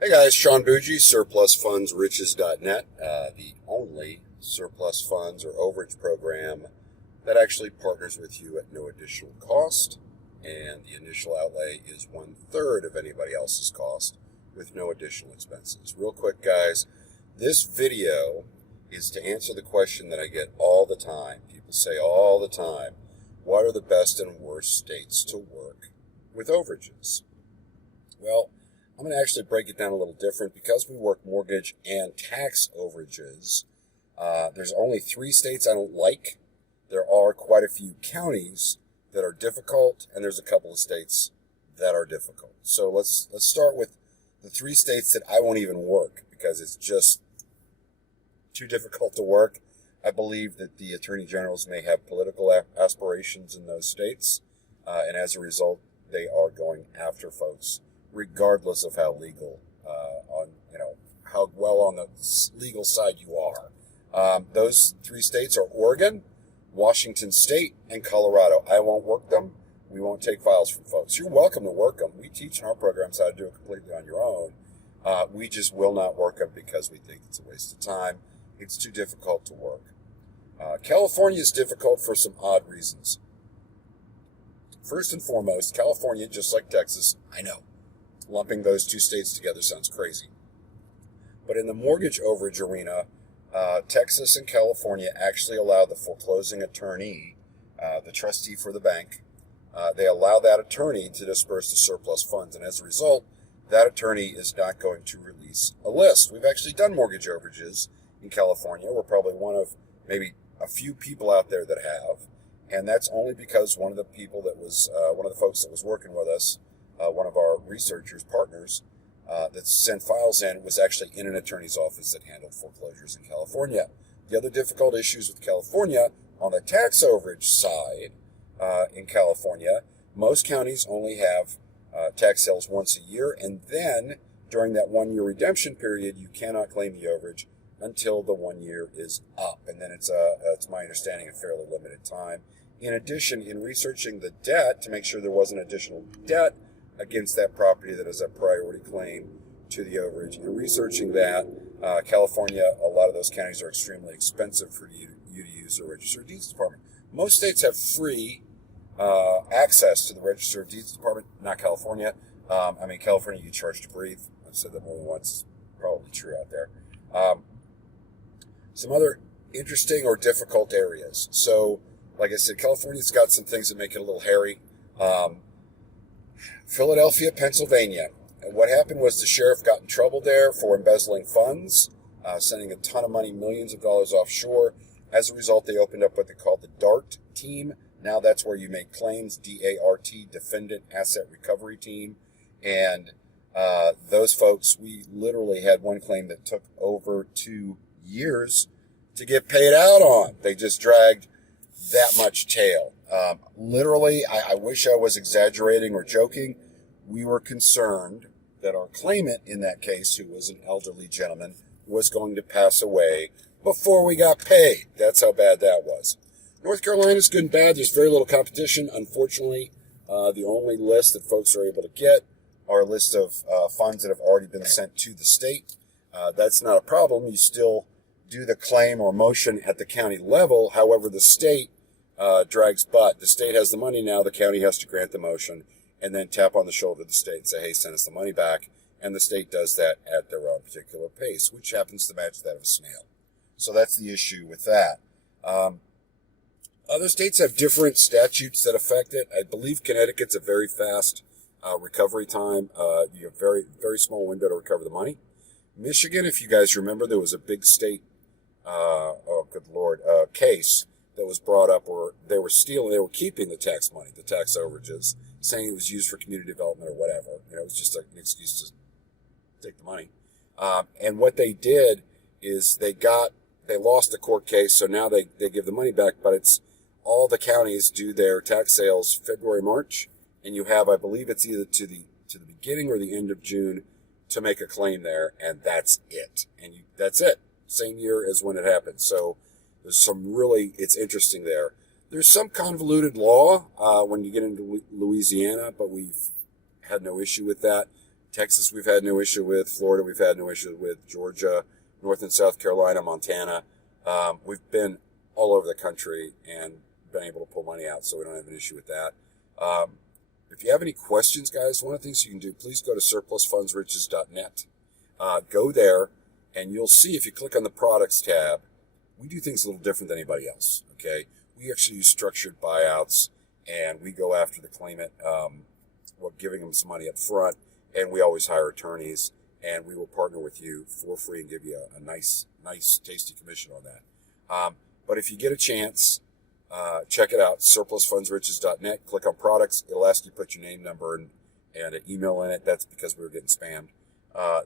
Hey guys, Sean Bougie, surplusfundsriches.net, the only surplus funds or overage program that actually partners with you at no additional cost. And the initial outlay is 1/3 of anybody else's cost with no additional expenses. Real quick, guys, this video is to answer the question that I get all the time. People say all the time, what are the best and worst states to work with overages? Well, I'm going to actually break it down a little different because we work mortgage and tax overages. There's only 3 states I don't like. There are quite a few counties that are difficult, and there's a couple of states that are difficult. So let's start with the 3 states that I won't even work because it's just too difficult to work. I believe that the attorney generals may have political aspirations in those states, and as a result, they are going after folks regardless of how legal, how well on the legal side you are. Those 3 states are Oregon, Washington State, and Colorado. I won't work them. We won't take files from folks. You're welcome to work them. We teach in our programs how to do it completely on your own. We just will not work them because we think it's a waste of time. It's too difficult to work. California is difficult for some odd reasons. First and foremost, California, just like Texas, I know, lumping those 2 states together sounds crazy. But in the mortgage overage arena, Texas and California actually allow the foreclosing attorney, the trustee for the bank, they allow that attorney to disperse the surplus funds. And as a result, that attorney is not going to release a list. We've actually done mortgage overages in California. We're probably one of maybe a few people out there that have. And that's only because one of the people that was, one of the folks that was working with us, one of our researchers, partners, that sent files in was actually in an attorney's office that handled foreclosures in California. The other difficult issues with California, on the tax overage side in California, most counties only have tax sales once a year, and then during that 1-year redemption period, you cannot claim the overage until the 1 year is up, and then it's my understanding, a fairly limited time. In addition, in researching the debt to make sure there wasn't additional debt against that property that is a priority claim to the overage. In researching that, California, a lot of those counties are extremely expensive for you to use the Register of Deeds Department. Most states have free access to the Register of Deeds Department, not California. California, you charge to breathe. I've said that more than once. It's probably true out there. Some other interesting or difficult areas. So, like I said, California's got some things that make it a little hairy. Philadelphia, Pennsylvania. And what happened was the sheriff got in trouble there for embezzling funds, sending a ton of money, millions of dollars offshore. As a result, they opened up what they call the DART team. Now that's where you make claims, DART, Defendant Asset Recovery Team. And those folks, we literally had one claim that took over 2 years to get paid out on. They just dragged that much tail. Literally, I wish I was exaggerating or joking. We were concerned that our claimant in that case, who was an elderly gentleman, was going to pass away before we got paid. That's how bad that was. North Carolina's good and bad. There's very little competition. Unfortunately, the only list that folks are able to get are a list of funds that have already been sent to the state. That's not a problem. You still do the claim or motion at the county level. However, the state drags butt. The state has the money now. The county has to grant the motion and then tap on the shoulder of the state and say, hey, send us the money back. And the state does that at their own particular pace, which happens to match that of a snail. So that's the issue with that. Other states have different statutes that affect it. I believe Connecticut's a very fast recovery time. You have very, very small window to recover the money. Michigan, if you guys remember, there was a big state, case that was brought up where they were keeping the tax money, the tax overages, saying it was used for community development or whatever. It was just an excuse to take the money. And what they did is they lost the court case, so now they give the money back, but it's all the counties do their tax sales February, March, and you have, I believe it's either to the beginning or the end of June to make a claim there, and that's it. That's it. Same year as when it happened. So there's it's interesting there. There's some convoluted law when you get into Louisiana, but we've had no issue with that. Texas, we've had no issue with. Florida, we've had no issue with. Georgia, North and South Carolina, Montana. We've been all over the country and been able to pull money out, so we don't have an issue with that. If you have any questions, guys, one of the things you can do, please go to surplusfundsriches.net. Go there, and you'll see if you click on the products tab, we do things a little different than anybody else, okay? We actually use structured buyouts, and we go after the claimant, giving them some money up front, and we always hire attorneys, and we will partner with you for free and give you a nice, tasty commission on that. But if you get a chance, check it out, surplusfundsriches.net. Click on products. It'll ask you to put your name, number, and an email in it. That's because we were getting spammed.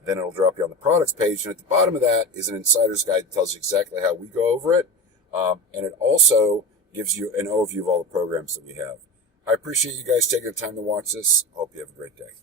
Then it'll drop you on the products page, and at the bottom of that is an insider's guide that tells you exactly how we go over it, and it also gives you an overview of all the programs that we have. I appreciate you guys taking the time to watch this. Hope you have a great day.